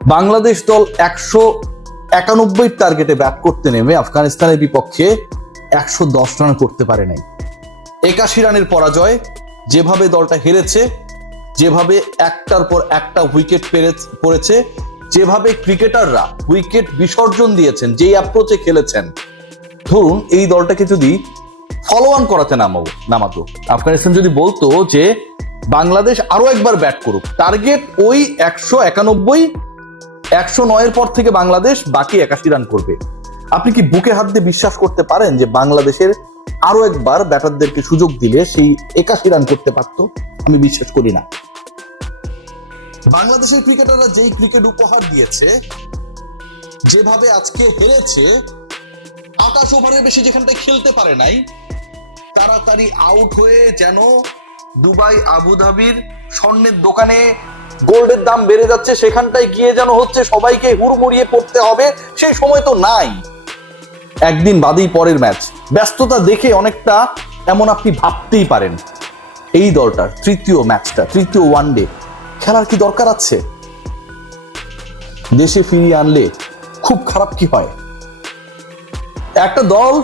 বাংলাদেশ দল একশো একানব্বই টার্গেটে ব্যাট করতে নেমে আফগানিস্তানের বিপক্ষে একশো দশ রান করতে পারে নাই। একাশি রানের পরাজয়, যেভাবে দলটা হেরেছে, যেভাবে একটার পর একটা উইকেট পেরে পড়েছে, যেভাবে ক্রিকেটাররা উইকেট বিসর্জন দিয়েছেন, যেই অ্যাপ্রোচে খেলেছেন, ধরুন এই দলটাকে যদি ফলো অন করাতে নামাবো নামাতো। আফগানিস্তান যদি বলতো যে, বাংলাদেশ আরও একবার ব্যাট করুক টার্গেট ওই একশো একানব্বই একশো নয়ের পর থেকে বাংলাদেশ বাকি একাশি রান করবে। আপনি কি বুকে হাত দিয়ে বিশ্বাস করতে পারেন যে বাংলাদেশের আরও একবার ব্যাটারদেরকে সুযোগ দিলে সেই একাশি রান করতে পারতো? আমি বিশ্বাস করি না। বাংলাদেশের ক্রিকেটাররা যেই ক্রিকেট উপহার দিয়েছে, যেভাবে আজকে হেরেছে, আকাশ ওভারের বেশি যেখানটায় খেলতে পারে নাই, তাড়াতাড়ি আউট হয়ে যেন দুবাই, আবুধাবির স্বর্ণের দোকানে গোল্ডের দাম বেড়ে যাচ্ছে, সেখানটায় গিয়ে যেন হচ্ছে সবাইকে হুড়মুড়িয়ে পড়তে হবে, সেই সময় তো নাই। একদিন বাদেই পরের ম্যাচ। ব্যস্ততা দেখে অনেকটা এমন আপনি ভাবতেই পারেন। এই দলটার তৃতীয় ম্যাচটা, তৃতীয় ওয়ানডে খেলার কি দরকার আছে? দেশে ফিরিয়ে আনলে খুব খারাপ কি হয়? একটা দল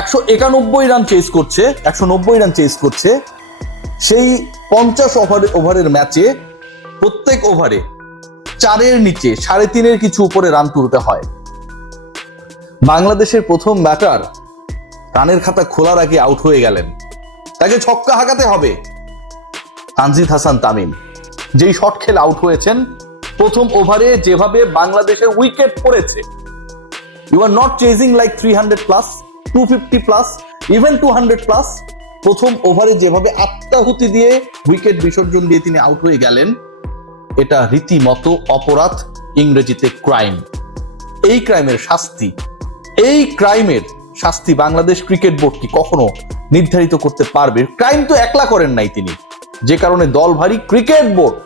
একশো একানব্বই রান চেস করছে, একশো নব্বই রান চেস করছে, সেই পঞ্চাশ ওভার ওভারের ম্যাচে প্রত্যেক ওভারে চারের নিচে, সাড়ে তিনের কিছু উপরে রান তুলতে হয়। বাংলাদেশের প্রথম ব্যাটার রানের খাতা খোলার আগে আউট হয়ে গেলেন। তাকে ছক্কা হাঁকাতে হবে। তানজিদ হাসান তামিম, যেই শট খেলে আউট হয়েছেন, প্রথম ওভারে যেভাবে বাংলাদেশের উইকেট পড়েছে। You are not chasing like three hundred plus two fifty plus even two hundred plus প্রথম ওভারে যেভাবে আত্মাহুতি দিয়ে উইকেট বিসর্জন দিয়ে তিনি আউট হয়ে গেলেন এটা রীতিমতো অপরাধ, ইংরেজিতে ক্রাইম এই ক্রাইমের শাস্তি, এই ক্রাইমের শাস্তি বাংলাদেশ ক্রিকেট বোর্ড কি কখনো নির্ধারিত করতে পারবে? ক্রাইম তো একলা করেন নাই তিনি। যে কারণে দল ভারী ক্রিকেট বোর্ড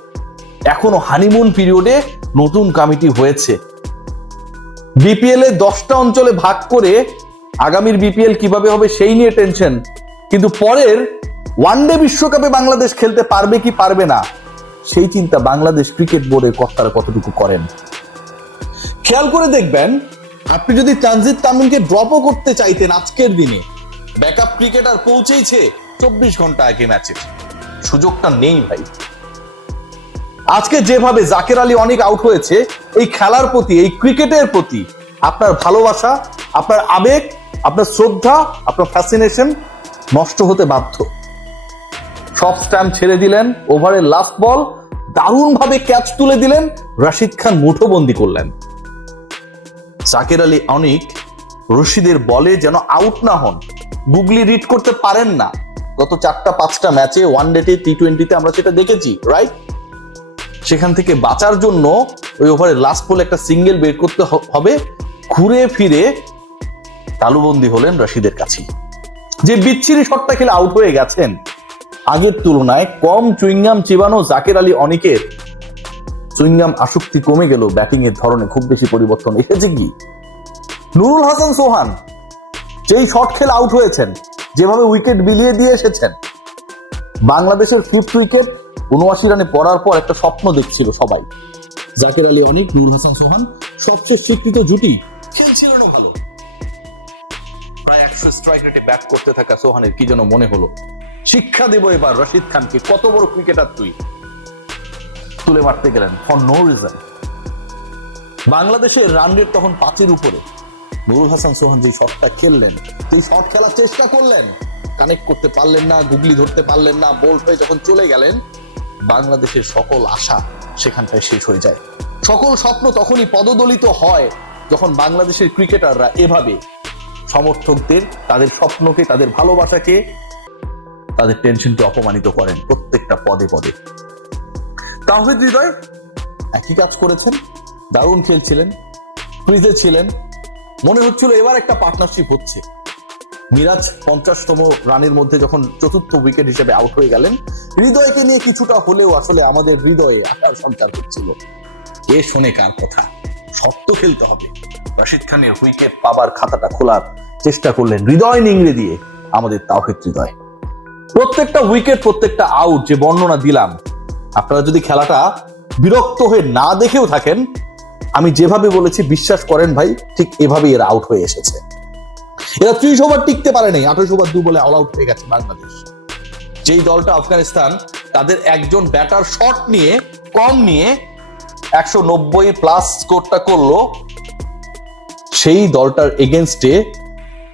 এখনও হানিমুন পিরিয়ডে নতুন কমিটি হয়েছে। বিপিএল এ দশটা অঞ্চলে ভাগ করে আগামীর বিপিএল কীভাবে হবে সেই নিয়ে টেনশন কিন্তু পরের ওয়ানডে বিশ্বকাপে বাংলাদেশ খেলতে পারবে কি পারবে না সেই চিন্তা বাংলাদেশ ক্রিকেট বোর্ডের কর্তারা কতটুকু করেন? খেয়াল করে দেখবেন, আপনি যদি তানজিদ তামিমকে ড্রপও করতে চাইতেন আজকের দিনে ব্যাকআপ ক্রিকেটার পৌঁছেইছে চব্বিশ ঘণ্টা আগে ম্যাচে সুযোগটা নেই ভাই। আজকে যেভাবে জাকের আলী অনেক আউট হয়েছে, এই খেলার প্রতি, এই ক্রিকেটের প্রতি আপনার ভালোবাসা, আপনার আবেগ, আপনার শ্রদ্ধা, আপনার ফ্যাসিনেশন নষ্ট হতে বাধ্য। সব স্ট্যাম্প ছেড়ে দিলেন ওভারের লাস্ট বল দারুণ ভাবে ক্যাচ তুলে দিলেন, রাশিদ খান মুঠোবন্দি করলেন। জাকের আলী অনিক, রশিদের বলে যেন আউট না হন। গুগলি রিড করতে পারেন না। গত চারটা, পাঁচটা ম্যাচে ওয়ান ডেতে টি টোয়েন্টিতে আমরা সেটা দেখেছি রাইট সেখান থেকে বাঁচার জন্য ওই ওভারে লাস্ট বলে একটা সিঙ্গেল বের করতে হবে। ঘুরে ফিরে তালুবন্দি হলেন রশিদের কাছে যে বিচ্ছিরি শটটা খেলে আউট হয়ে গেছেন আগের তুলনায় কম চুইংগাম চিবানো জাকের আলী অনিকের চুইংগাম আসক্তি কমে গেল ব্যাটিং এর ধরনে খুব বেশি পরিবর্তন এসেছে কি? নুরুল হাসান সোহান, যেই শট খেলে আউট হয়েছেন, যেভাবে উইকেট বিলিয়ে দিয়ে এসেছেন, বাংলাদেশের ফিফথ উইকেট উনআশি রানে পড়ার পর একটা স্বপ্ন দেখছিল সবাই। জাকের আলী অনেক নূর হাসান সোহান সবচেয়ে স্বীকৃত জুটি খেলছিল না ভালো। প্রায় একশো স্ট্রাইক রেটে ব্যাট করতে থাকা সোহানের কি যেন মনে হলো। শিক্ষা দেব এবার, রশিদ খানকে কত বড় ক্রিকেটার তুই? তুলে মারতে গেলেন ফর নো রিজন বাংলাদেশের রান রেট তখন পাঁচের উপরে। নুরুল হাসান সোহান যে শটটা খেললেন, সেই শট খেলার চেষ্টা করলেন। কানেক্ট করতে পারলেন না, গুগলি ধরতে পারলেন না বোল্ট হয়ে যখন চলে গেলেন, বাংলাদেশের সকল আশা সেখানটায় শেষ হয়ে যায়। সকল স্বপ্ন তখনই পদদলিত হয়, যখন বাংলাদেশের ক্রিকেটাররা এভাবে সমর্থকদের, তাদের স্বপ্নকে, তাদের ভালোবাসাকে তাদের টেনশনকে অপমানিত করেন প্রত্যেকটা পদে পদে। তাহিদ হৃদয় একই কাজ করেছেন, দারুণ খেলছিলেন, ক্রিজে ছিলেন। মনে হচ্ছিল এবার একটা পার্টনারশিপ হচ্ছে। মিরাজ পঞ্চাশতম রানের মধ্যে যখন চতুর্থ উইকেট হিসেবে আউট হয়ে গেলেন, হৃদয়কে নিয়ে কিছুটা হলেও আসলে আমাদের হৃদয়ে আকার সঞ্চার করছিল কে শোনে কার কথা? শক্ত খেলতে হবে। রশিদ খানের উইকেট পাবার খাতাটা খোলার চেষ্টা করলেন হৃদয় নিংড়ে দিয়ে আমাদের তাওহিদ হৃদয়। প্রত্যেকটা উইকেট প্রত্যেকটা আউট যে বর্ণনা দিলাম, আপনারা যদি খেলাটা বিরক্ত হয়ে না দেখেও থাকেন, আমি যেভাবে বলেছি, বিশ্বাস করেন ভাই, ঠিক এভাবেই এরা আউট হয়ে এসেছে। এরা ত্রিশ ওভার টিকতে পারে নাই আঠাশ ওভার দু বলে অল আউট হয়ে গেছে বাংলাদেশ। যেই দলটা আফগানিস্তান, তাদের একজন ব্যাটার শট নিয়ে, কম নিয়ে একশো নব্বই প্লাস স্কোরটা করল, সেই দলটার এগেনস্টে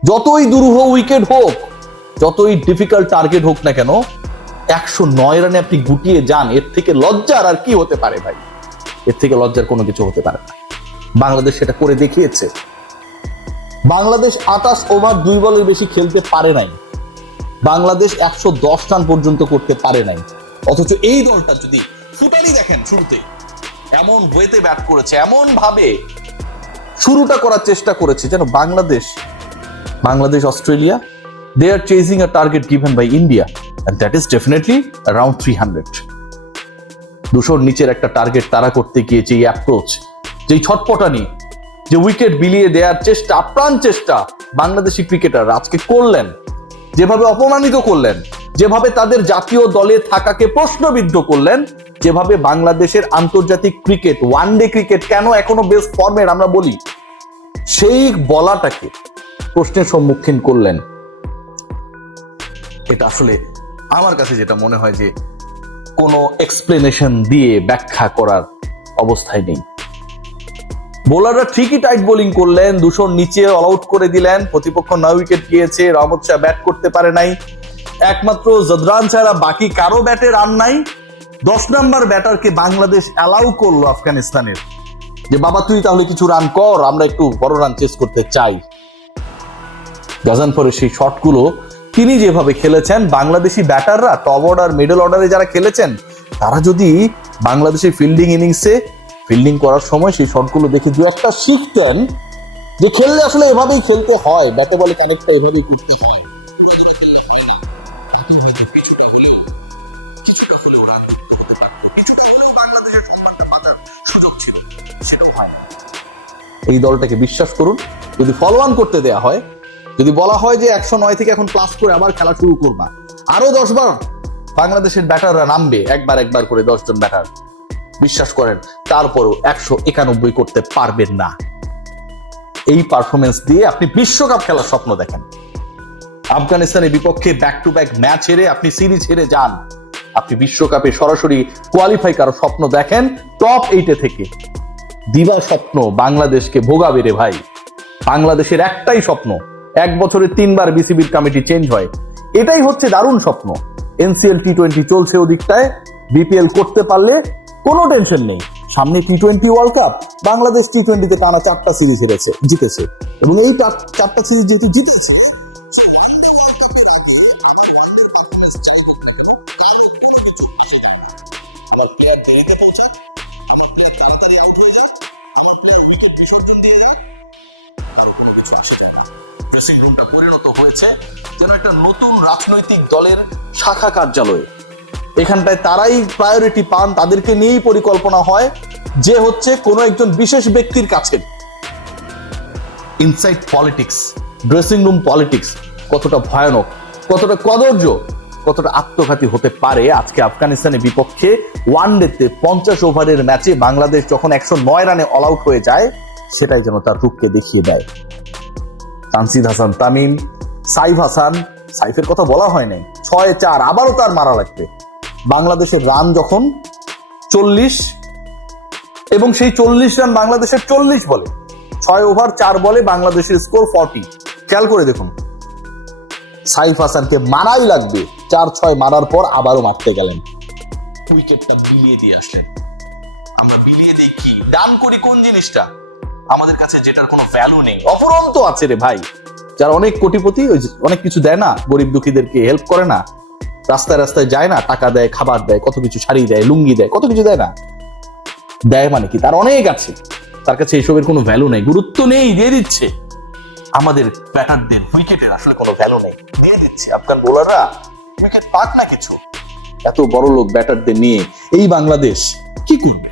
যতই দুরূহ উইকেট হোক যতই ডিফিকাল্ট টার্গেট হোক না কেন, একশো নয় রানে আপনি গুটিয়ে যান, এর থেকে লজ্জার আর কি হতে পারে ভাই? এর থেকে লজ্জার কোনো কিছু হতে পারে না। বাংলাদেশ সেটা করে দেখিয়েছে। বাংলাদেশ আটাশ ওভার দুই বলের বেশি খেলতে পারে নাই। বাংলাদেশ একশো দশ রান পর্যন্ত করতে পারে নাই। অথচ এই দলটা যদি ফুটানি দেখেন শুরুতে, এমন ওয়েতে ব্যাট করেছে এমন ভাবে শুরুটা করার চেষ্টা করেছে, যেন Bangladesh Bangladesh, Australia R chasing a target given by India and that is definitely around three hundred দুশোর নিচের একটা টার্গেট তারা করতে গিয়ে যে অ্যাপ্রোচ যেই ছটপটানি যে উইকেট বিলিয়ে দেওয়ার চেষ্টা, আপ্রাণ চেষ্টা বাংলাদেশি ক্রিকেটার আজকে করলেন, যেভাবে অপমানিত করলেন, যেভাবে তাদের জাতীয় দলে থাকাকে প্রশ্নবিদ্ধ করলেন, যেভাবে বাংলাদেশের আন্তর্জাতিক ক্রিকেট ওয়ান ডে ক্রিকেট কেন এখনও বেস্ট ফর্মের আমরা বলি, সেই বলাটাকে প্রশ্নের সম্মুখীন করলেন এটা আসলে আমার কাছে যেটা মনে হয় যে কোনো এক্সপ্লেনেশন দিয়ে ব্যাখ্যা করার অবস্থায় নেই। বোলাররা ঠিকই টাইট বোলিং করলেন, দুশোর নিচে অল আউট করে দিলেন, প্রতিপক্ষ নয় উইকেট গিয়েছে রহমত শাহ ব্যাট করতে পারে নাই। একমাত্র জদরান ছাড়া বাকি কারও ব্যাটে রান নাই। দশ নাম্বার ব্যাটারকে বাংলাদেশ অ্যালাউ করল আফগানিস্তানের। যে, বাবা, তুই তাহলে কিছু রান কর, আমরা একটু বড় রান চেস করতে চাই। গাজানপুরের সেই শটগুলো তিনি যেভাবে খেলেছেন বাংলাদেশি ব্যাটাররা টপ অর্ডার মিডল অর্ডারে যারা খেলেছেন তারা যদি বাংলাদেশের ফিল্ডিং ইনিংসে ফিল্ডিং করার সময় সেই শটগুলো দেখে দু একটা শিখতেন যে খেললে আসলে এভাবেই খেলতে হয় ব্যাটে বলে কানেক্টটা এভাবেই করতে হয়। এই দলটাকে বিশ্বাস করুন যদি ফলো অন করতে দেয়া হয় যদি বলা হয় যে একশো নয় থেকে এখন প্লাস করে আবার খেলা শুরু করবা। আরও দশবার বাংলাদেশের ব্যাটাররা নামবে, একবার একবার করে দশজন ব্যাটার বিশ্বাস করেন, তারপরও একশো একানব্বই করতে পারবেন না। এই পারফরমেন্স দিয়ে আপনি বিশ্বকাপ খেলার স্বপ্ন দেখেন। আফগানিস্তানের বিপক্ষে ব্যাক টু ব্যাক ম্যাচ হেরে আপনি সিরিজ হেরে যান। আপনি বিশ্বকাপে সরাসরি কোয়ালিফাই করার স্বপ্ন দেখেন টপ এইটে থেকে। দিবা স্বপ্ন বাংলাদেশকে ভোগাবে রে ভাই। বাংলাদেশের একটাই স্বপ্ন এক বছরে তিনবার বিসিবির কমিটি চেঞ্জ হয়। এটাই হচ্ছে দারুণ স্বপ্ন। এনসিএল টি টোয়েন্টি চলছে ওদিকটায়। বিপিএল করতে পারলে কোনো টেনশন নেই। সামনে T twenty World Cup Bangladesh T টোয়েন্টিতে টানা চারটা সিরিজ হেরেছে, জিতেছে। এবং এই চার- চারটা সিরিজ যেহেতু জিতেছে হয়েছে যেন একটা নতুন রাজনৈতিক দলের শাখা কার্যালয়ে। এখানটায় তারাই প্রায়োরিটি পান, তাদেরকে নিয়েই পরিকল্পনা হয় যে হচ্ছে কোনো একজন বিশেষ ব্যক্তির কাছে। Inside politics dressing room politics কতটা ভয়ানক, কতটা কদর্য কতটা আত্মঘাতী হতে পারে আজকে আফগানিস্তানের বিপক্ষে ওয়ান ডেতে পঞ্চাশ ওভারের ম্যাচে বাংলাদেশ যখন একশো নয় রানে অল আউট হয়ে যায়, সেটাই যেন তার রূপকে দেখিয়ে দেয়। তানসিদ হাসান, তামিম সাইফ হাসান সাইফের কথা বলা হয় নাই ছয় চার আবারও তার মারা লাগবে। বাংলাদেশের রান যখন চল্লিশ এবং সেই চল্লিশ রান বাংলাদেশের চল্লিশ বলে। ছয় ওভার চার বলে বাংলাদেশের স্কোর ফর্টি। খেয়াল করে দেখুন। সাইফ হাসানকে মারাই লাগবে। চার ছয় মারার পর আবারও মারতে গেলেন। উইকেটটা বিলিয়ে দিয়ে আসলেন। আমরা বিলিয়ে দিই কি? দান করি কোন জিনিসটা? আমাদের কাছে যেটার কোনো ভ্যালু নেই। অপরন্ত আছে রে ভাই। যারা অনেক কোটিপতি অনেক কিছু দেয় না, গরিব দুঃখীদেরকে হেল্প করে না, রাস্তায় রাস্তায় যায় না, টাকা দেয়, খাবার দেয়, কত কিছু শাড়ি দেয়, লুঙ্গি দেয়, কত কিছু দেয় না। দেয় মানে কি? তার অনেক আছে। তার কাছে এইসবের কোনো ভ্যালু নেই, গুরুত্ব নেই, দিয়ে দিচ্ছে। আমাদের ব্যাটারদের উইকেটের আসলে কোনো ভ্যালু নেই, দিয়ে দিচ্ছে। আফগান বোলাররা উইকেট পাক না কিছু। এত বড় লোক ব্যাটারদের নিয়ে এই বাংলাদেশ কি করবে?